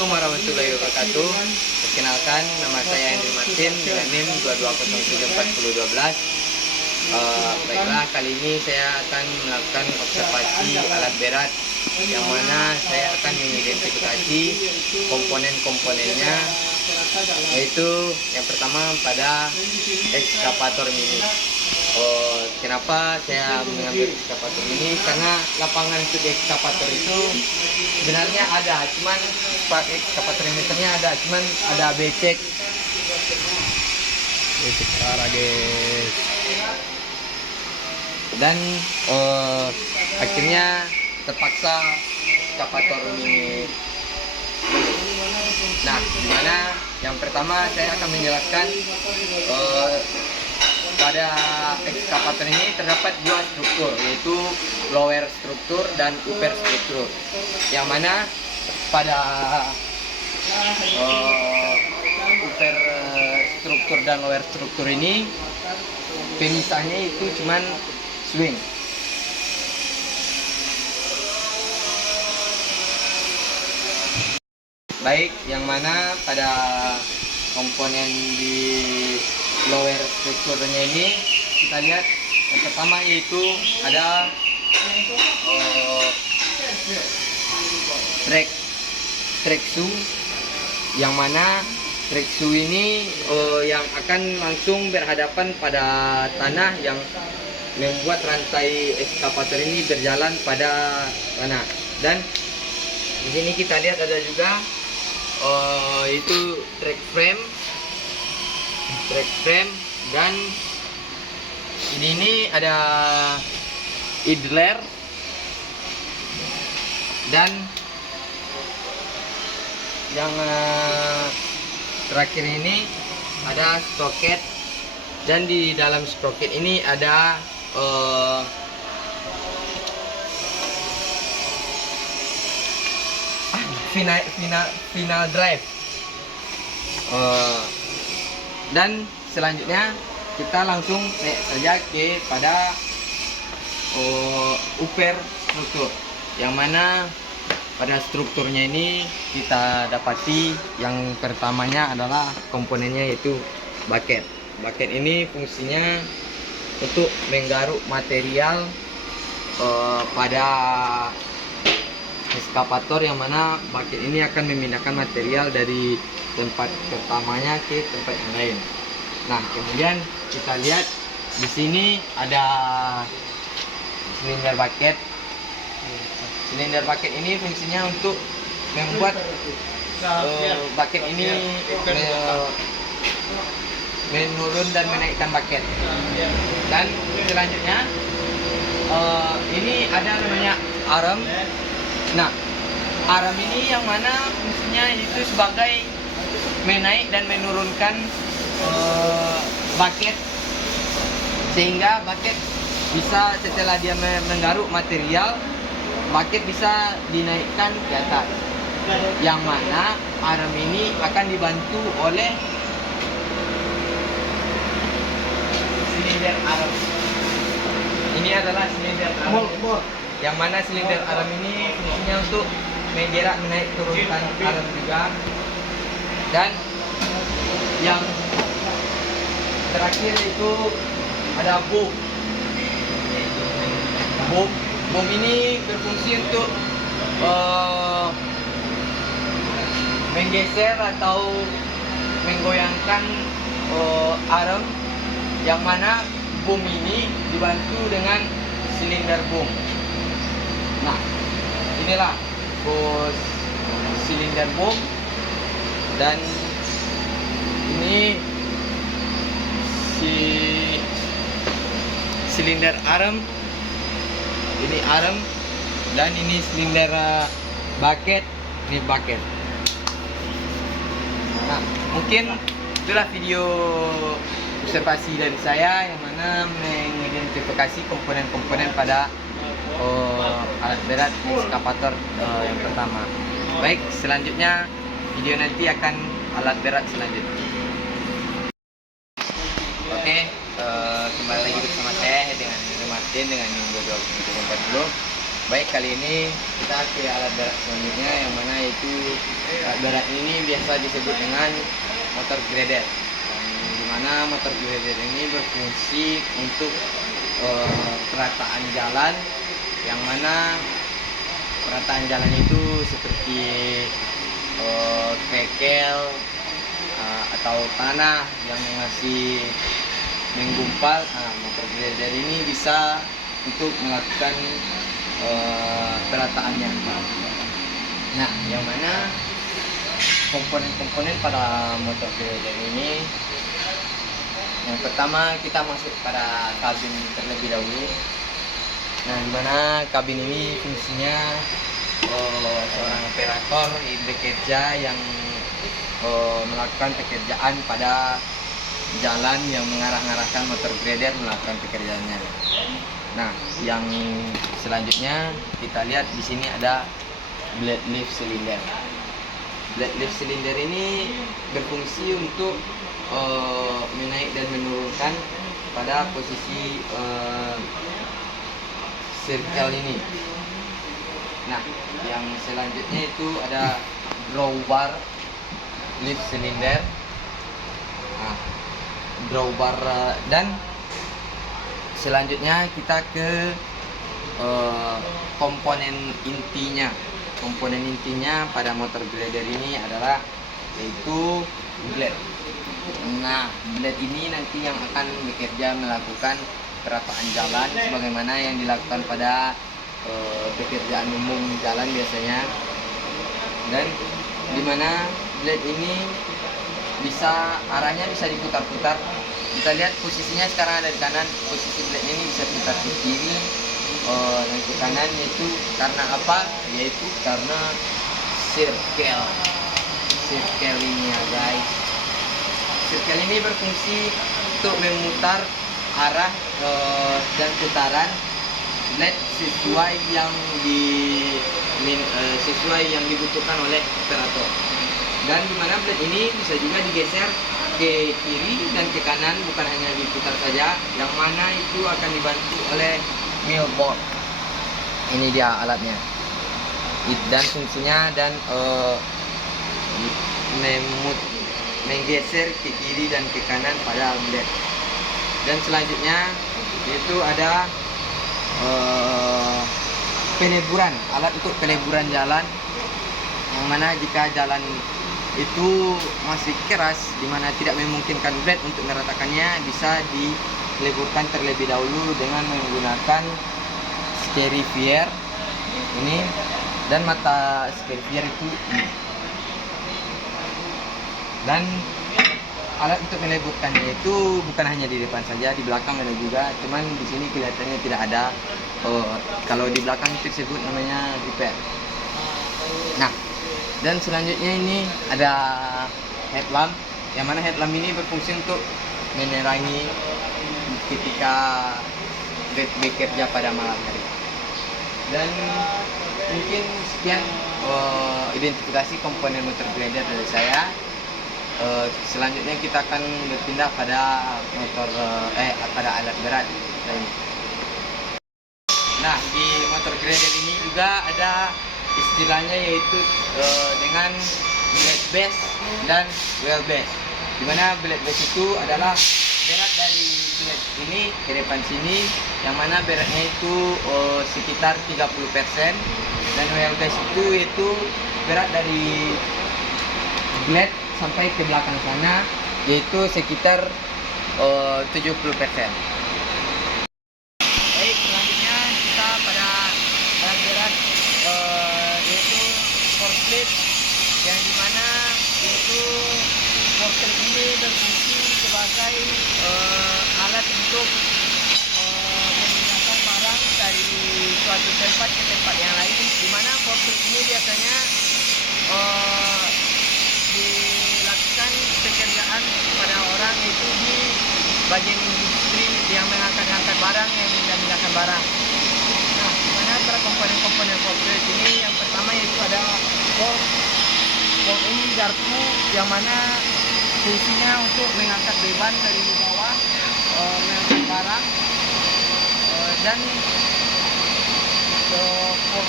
Assalamualaikum warahmatullahi wabarakatuh. Perkenalkan, nama saya Andrew Martin dengan NIM 22074012. Baiklah, kali ini saya akan melakukan observasi alat berat yang mana saya akan mengidentifikasi komponen-komponennya, yaitu yang pertama pada ekskavator mini. Kenapa saya mengambil ekskavator ini? Karena lapangan untuk ekskavator itu sebenarnya ada, cuman ekskavator meternya ada, cuman ada becek parah guys. Dan akhirnya terpaksa ekskavator ini. Nah, dimana yang pertama saya akan menjelaskan pada ekskavator ini terdapat dua struktur, yaitu lower struktur dan upper struktur. Yang mana pada upper struktur dan lower struktur ini pemisahnya itu cuman swing. Baik, yang mana pada komponen di lower strukturnya ini kita lihat yang pertama yaitu ada track shoe, yang mana track shoe ini yang akan langsung berhadapan pada tanah yang membuat rantai ekskavator ini berjalan pada tanah. Dan di sini kita lihat ada juga itu track frame, dan ini ada idler, dan yang terakhir ini ada sprocket, dan di dalam sprocket ini ada final drive. Dan selanjutnya kita langsung naik saja ke pada upper struktur, yang mana pada strukturnya ini kita dapati yang pertamanya adalah komponennya yaitu bucket. Bucket ini fungsinya untuk menggaruk material pada ekskavator, yang mana bucket ini akan memindahkan material dari tempat pertamanya ke tempat yang lain. Nah, kemudian kita lihat di sini ada silinder bucket. Silinder bucket ini fungsinya untuk membuat bucket ini menurun dan menaikkan bucket. Dan selanjutnya ini ada namanya arm. Nah, arm ini yang mana fungsinya itu sebagai menaik dan menurunkan bucket, sehingga bucket bisa setelah dia menggaruk material, bucket bisa dinaikkan ke atas, yang mana arm ini akan dibantu oleh silinder arm. Ini adalah silinder arm, yang mana silinder arm ini fungsinya untuk menggerak menaik turunkan arm juga. Dan yang terakhir itu ada boom. Boom ini berfungsi untuk menggeser atau menggoyangkan arm, yang mana boom ini dibantu dengan silinder boom. Nah, inilah silinder boom, dan ini si silinder arm, ini arm, dan ini silinder bucket, ini bucket. Nah, mungkin itulah video observasi dari saya, yang mana mengidentifikasi komponen-komponen pada alat berat ekskavator yang pertama. Baik, selanjutnya video nanti akan alat berat selanjutnya. Oke, kembali lagi bersama saya dengan Martin dengan NIM 220740. Baik, kali ini kita ke alat berat selanjutnya, yang mana itu alat berat ini biasa disebut dengan motor grader. Di mana motor grader ini berfungsi untuk perataan jalan, yang mana perataan jalan itu seperti kerikil atau tanah yang masih menggumpal. Motor grader ini bisa untuk melakukan perataannya. Nah, yang mana komponen-komponen pada motor grader ini, yang pertama kita masuk pada kabin terlebih dahulu. Nah, dimana kabin ini fungsinya seorang operator bekerja yang melakukan pekerjaan pada jalan yang mengarah-arahkan motor grader melakukan pekerjaannya. Nah, yang selanjutnya kita lihat di sini ada blade lift cylinder. Blade lift cylinder ini berfungsi untuk menaik dan menurunkan pada posisi circle ini. Nah, yang selanjutnya itu ada drawbar lift cylinder. Nah, drawbar dan selanjutnya kita ke komponen intinya. Komponen intinya pada motor grader ini adalah yaitu blade. Nah, blade ini nanti yang akan bekerja melakukan perataan jalan sebagaimana yang dilakukan pada pekerjaan umum jalan biasanya. Dan dimana blade ini arahnya bisa diputar-putar. Kita lihat posisinya sekarang ada di kanan. Posisi blade ini bisa putar ke kiri dan ke kanan, yaitu karena apa? Yaitu karena circle ini ya guys. Circle ini berfungsi untuk memutar arah dan putaran blade sesuai yang dibutuhkan oleh operator. Dan dimana blade ini bisa juga digeser ke kiri dan ke kanan, bukan hanya diputar saja, yang mana itu akan dibantu oleh millboard. Ini dia alatnya dan fungsinya, dan menggeser ke kiri dan ke kanan pada blade. Dan selanjutnya itu ada peleburan, alat untuk peleburan jalan, yang mana jika jalan itu masih keras, dimana tidak memungkinkan blade untuk meratakannya, bisa dileburkan terlebih dahulu dengan menggunakan scarifier ini, dan mata scarifier itu ini. Dan alat untuk meleburkannya itu bukan hanya di depan saja, di belakang ada juga, cuman di sini kelihatannya tidak ada. Kalau di belakang itu disebut namanya gripper. Nah, dan selanjutnya ini ada headlamp, yang mana headlamp ini berfungsi untuk menerangi ketika bekerja pada malam hari. Dan mungkin sekian identifikasi komponen motor grader dari saya. Selanjutnya kita akan berpindah pada pada alat berat lainnya. Nah, di motor grader ini juga ada istilahnya, yaitu dengan blade base dan wheel base. Dimana blade base itu adalah berat dari blade ini ke depan sini, yang mana beratnya itu sekitar 30%, dan wheel base itu berat dari blade sampai ke belakang sana, yaitu sekitar 70%. Baik, selanjutnya kita pada alat berat yaitu forklift, yang dimana itu forklift ini berfungsi sebagai alat untuk memindahkan barang dari suatu tempat ke tempat yang lain, dimana forklift ini biasanya dilakukan pekerjaan pada orang itu di bagian industri yang mengangkat-angkat barang, yang memindahkan barang. Nah, mana antara komponen-komponen forklift ini, yang pertama yaitu ada fork ini garpu, yang mana fungsinya untuk mengangkat beban dari bawah, mengangkat barang, dan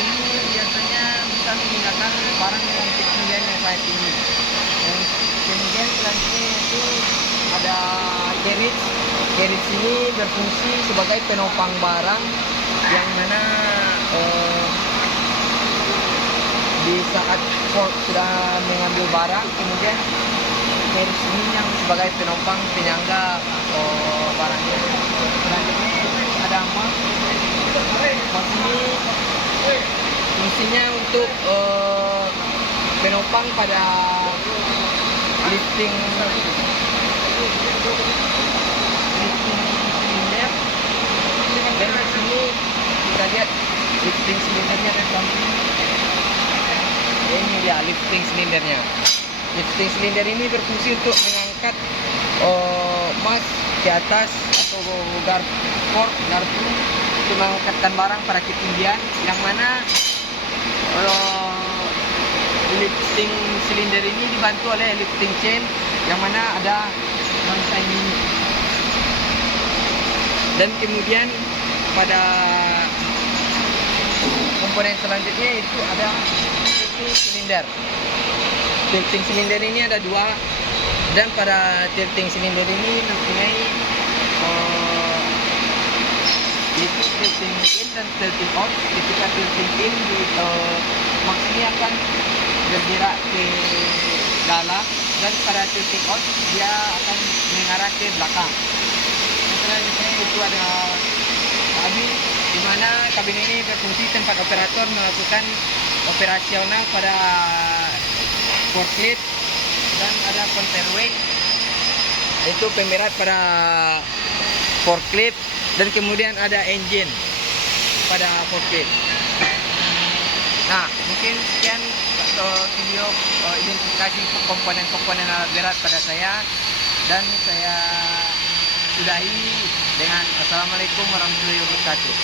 ini biasanya bisa menggunakan barang dengan ketinggian yang sangat tinggi. Dan kemudian selanjutnya itu ada carriage. Carriage ini berfungsi sebagai penopang barang yang mana di saat fork sudah mengambil barang, kemudian carriage ini yang sebagai penopang penyangga barangnya. Selanjutnya ada mount. Mount ini fungsinya untuk penopang pada lifting silinder. Dan di sini kita lihat lifting silindernya dari samping. Ini dia lifting silindernya. Lifting silinder ini berfungsi untuk mengangkat mas ke atas atau garpu untuk mengangkatkan barang pada ketinggian, yang mana lifting silinder ini dibantu oleh lifting chain yang mana ada rantai ini. Dan kemudian pada komponen selanjutnya itu ada tilting silinder. Tilting silinder ini ada dua, dan pada tilting silinder ini mempunyai itu tilting in dan tilting out. Ketika tilting in maksudnya akan bergerak ke dalam, dan pada tilting out dia akan mengarah ke belakang. Selanjutnya itu ada kabin, di mana kabin ini berfungsi tempat operator melakukan operasional pada forklift, dan ada counterweight, itu pemberat pada forklift, dan kemudian ada engine pada forklift. Nah, mungkin sekian video identifikasi komponen-komponen alat berat pada saya, dan saya sudahi dengan Assalamualaikum warahmatullahi wabarakatuh.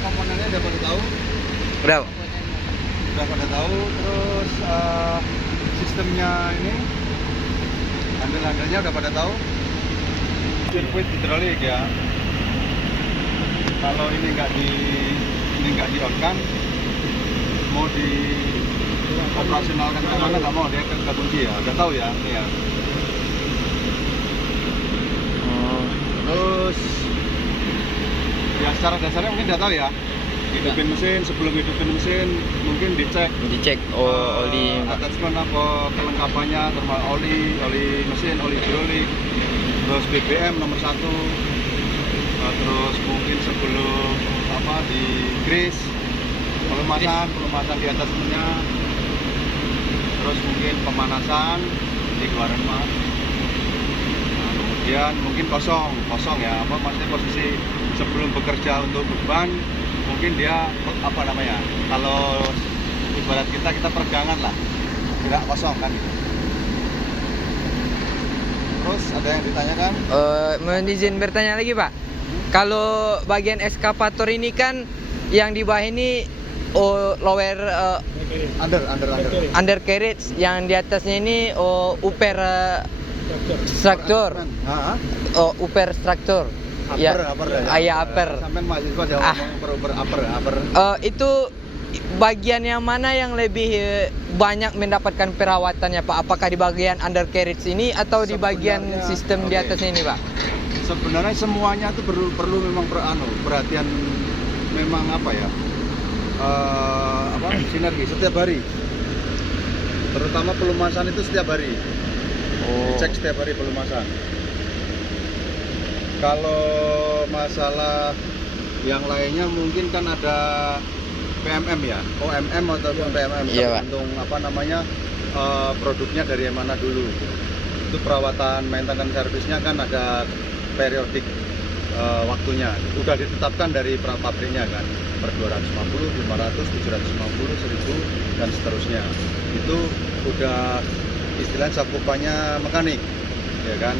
Komponennya udah pada tahu, Udah pada tahu. Terus sistemnya ini, handle-handlenya udah pada tahu. Sirkuit hidrolik ya. Kalau ini nggak di on kan, mau di operasionalkan ke mana nggak mau, dia ke kunci ya. Udah tahu ya ini ya. Terus ya secara dasarnya mungkin udah tahu ya. Hidupin mesin, sebelum hidupin mesin mungkin dicek oli attachment apa kelengkapannya, termasuk oli mesin, oli hidrolik, terus BBM nomor 1, terus mungkin sebelum di grease, pelemasan di attachmentnya, terus mungkin pemanasan di keluaran mas. Nah, kemudian mungkin kosong ya, maksudnya posisi sebelum bekerja untuk beban, mungkin dia kalau ibarat kita peregangan lah, tidak kosong kan. Terus ada yang ditanyakan? Mohon izin bertanya lagi, Pak. Kalau bagian eskavator ini kan yang di bawah ini lower undercarriage, yang di atasnya ini upper structure. Upper structure. Upper. Sampai mahasiswa jangan ngomong upper. Itu bagian yang mana yang lebih banyak mendapatkan perawatannya, Pak? Apakah di bagian undercarriage ini atau di bagian sistem di atasnya ini, Pak? Sebenarnya semuanya itu perlu memang perhatian, memang sinergi setiap hari. Terutama pelumasan itu setiap hari. Dicek setiap hari pelumasan. Kalau masalah yang lainnya mungkin kan ada PMM ya, OMM ataupun PMM, tergantung produknya dari mana dulu. Itu perawatan maintenance servisnya kan ada periodik waktunya, udah ditetapkan dari pabriknya kan, per 250, 500, 750, 1000 dan seterusnya. Itu udah istilahnya cakupannya mekanik, ya kan.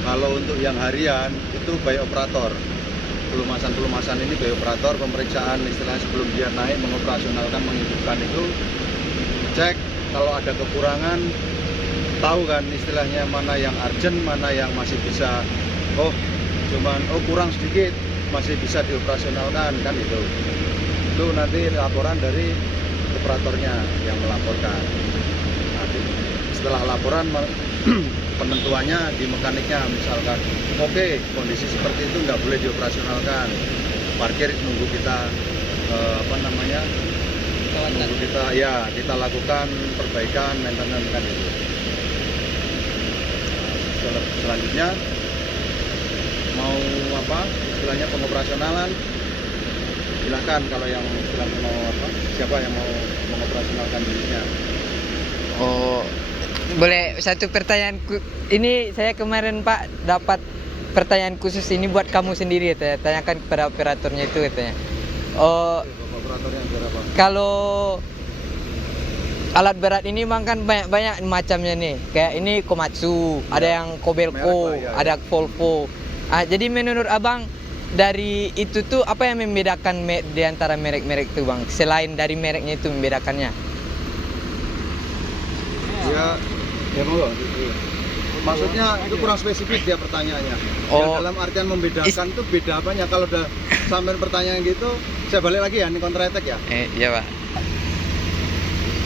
Kalau untuk yang harian itu by operator. Pelumasan ini by operator, pemeriksaan istilahnya sebelum dia naik mengoperasionalkan, menghidupkan itu, cek kalau ada kekurangan tahu kan istilahnya mana yang urgent, mana yang masih bisa kurang sedikit masih bisa dioperasionalkan kan itu nanti laporan dari operatornya yang melaporkan. Nanti setelah laporan penentuannya di mekaniknya, misalkan oke, kondisi seperti itu nggak boleh dioperasionalkan, parkir nunggu kita nunggu kita lakukan perbaikan, maintenance kan itu. Selanjutnya mau istilahnya pengoperasionalan, silakan kalau yang istilahnya mau siapa yang mau mengoperasionalkan dirinya. Oh, boleh satu pertanyaanku. Ini saya kemarin Pak dapat pertanyaan khusus ini buat kamu sendiri ya, tanyakan kepada operatornya itu katanya. Oh, Operatornya berapa? kalau alat berat ini memang kan banyak macamnya nih. Kayak ini Komatsu, ada yang Kobelco, merek lah, ada Volvo. Jadi menurut Abang dari itu tuh apa yang membedakan di antara merek-merek itu Bang? Selain dari mereknya itu membedakannya? Ya monggo. Maksudnya itu kurang spesifik dia pertanyaannya. Oh. Dalam artian membedakan itu beda apanya? Kalau udah sampai pertanyaan gitu, saya balik lagi ya, ini counter attack ya. Iya Pak.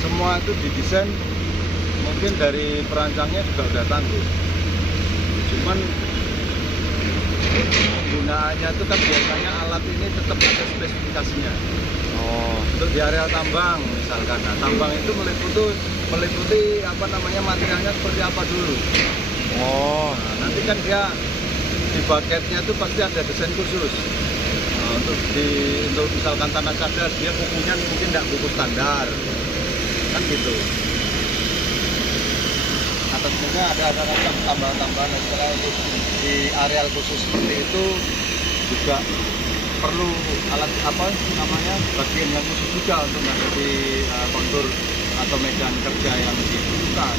Semua itu didesain mungkin dari perancangnya juga udah tangguh. Cuman penggunaannya itu kan biasanya alat ini tetap ada spesifikasinya. Oh. Untuk di area tambang misalkan, nah, tambang itu meliputi materialnya seperti apa dulu. Oh. Nah, nanti kan dia di paketnya itu pasti ada desain khusus. Nah, untuk misalkan tanah cadas dia bukunya mungkin tidak buku standar, kan gitu. Atasnya ada tambahan-tambahan setelah itu di areal khusus seperti itu juga perlu alat bagian yang khusus juga untuk menghadapi kontur atau medan kerja yang dibutuhkan.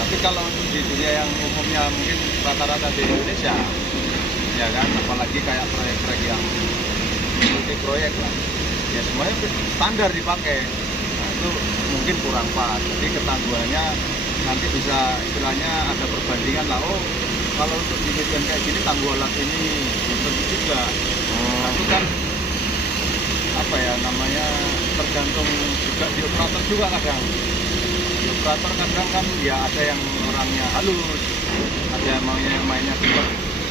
Tapi kalau di dunia yang umumnya mungkin rata-rata di Indonesia, ya kan, apalagi kayak proyek-proyek yang multi proyek lah, ya semuanya standar dipakai. Nah, itu mungkin kurang pas. Jadi ketangguhannya nanti bisa istilahnya ada perbandingan lah. Oh, kalau untuk di medan kayak gini tangguh alat ini tentu juga. Nah, itu kan tergantung juga di operator juga kadang. Di operator kadang kan ya ada yang orangnya halus, ada yang mainnya cepat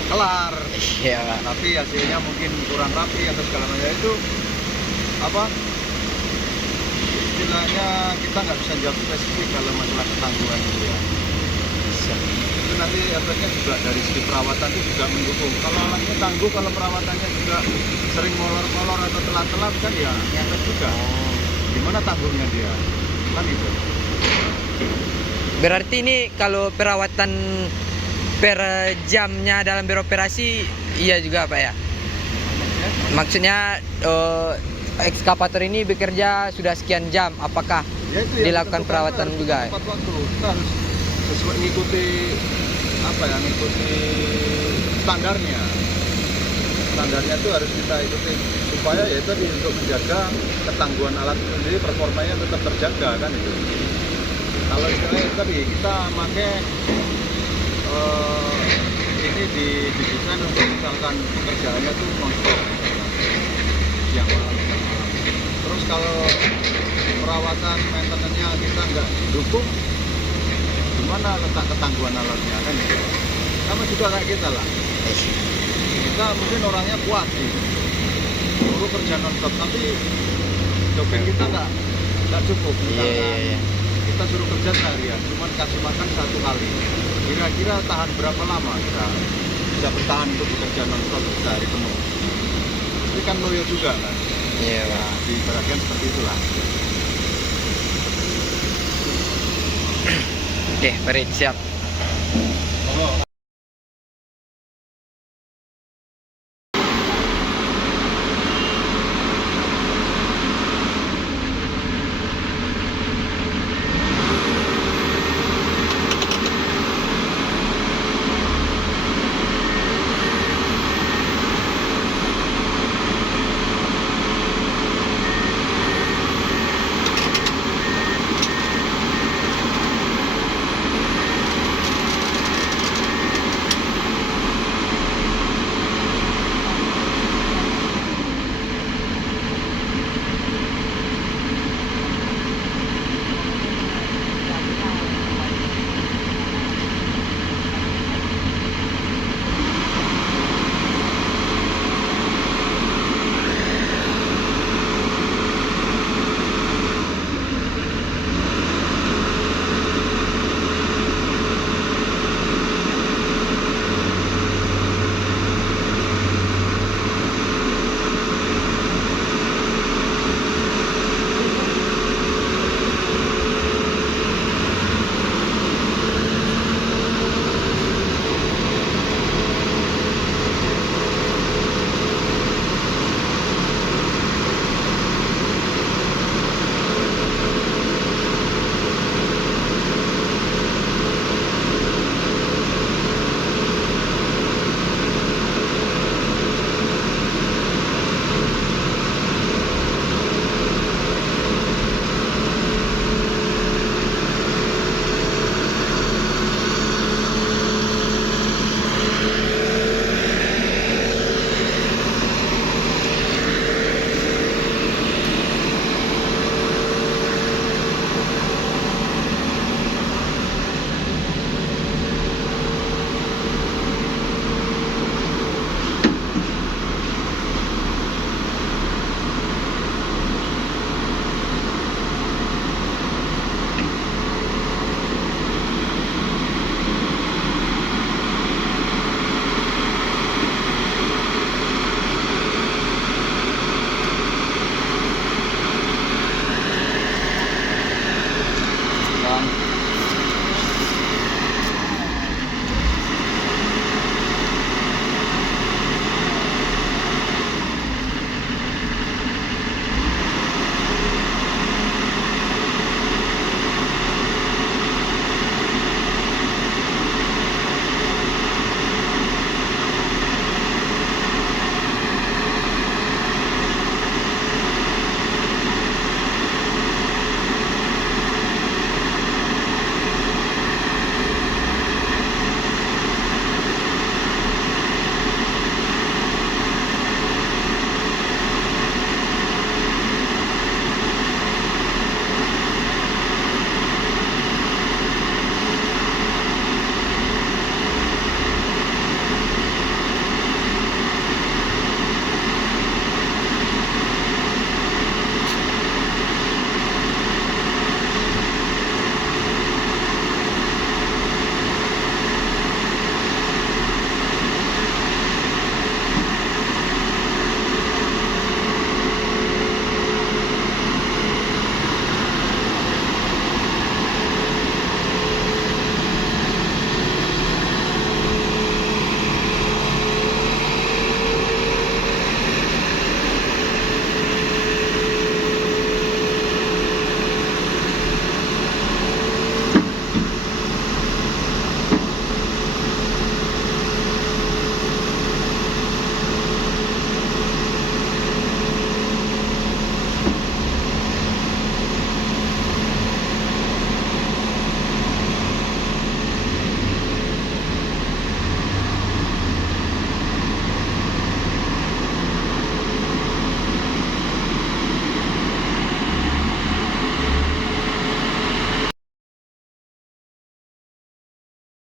kelar. Iya. Tapi hasilnya mungkin kurang rapi atau segala macam itu istilahnya kita nggak bisa jawab spesifik kalau masalah ketangguhan itu ya. Itu nanti efeknya juga dari segi perawatan itu juga mendukung. Kalau alatnya tangguh, kalau perawatannya juga sering molor-molor atau telat-telat kan ya ngefek juga. Gimana tangguhnya dia? Kan itu. Berarti ini kalau perawatan per jamnya dalam beroperasi iya juga Pak ya? Maksudnya ekskavator ini bekerja sudah sekian jam, apakah Ya, itu ya, dilakukan perawatan juga? Tepat waktu. Kita harus sesuai ngikuti standarnya. Standarnya itu harus kita ikuti supaya ya tadi untuk menjaga ketangguhan alat itu sendiri, performanya tetap terjaga kan itu. Kalau istilahnya tadi kita pakai ini didesain untuk misalkan pekerjaannya tuh non-stop siang malam. Terus kalau perawatan maintenance-nya kita nggak dukung, gimana letak ketangguhan alatnya kan gitu. Sama juga kayak kita lah. Kita mungkin orangnya kuat sih, suruh kerja non-stop, tapi jogging kita nggak cukup. Misalkan kita suruh kerja seharian, cuma kasih makan 1 kali. Kira-kira tahan berapa lama kita bisa bertahan untuk bekerja non-stop sehari penuh? Ini kan loyo juga kan. Iya Pak. Nah, di bagian seperti itulah. Oke, baik, siap.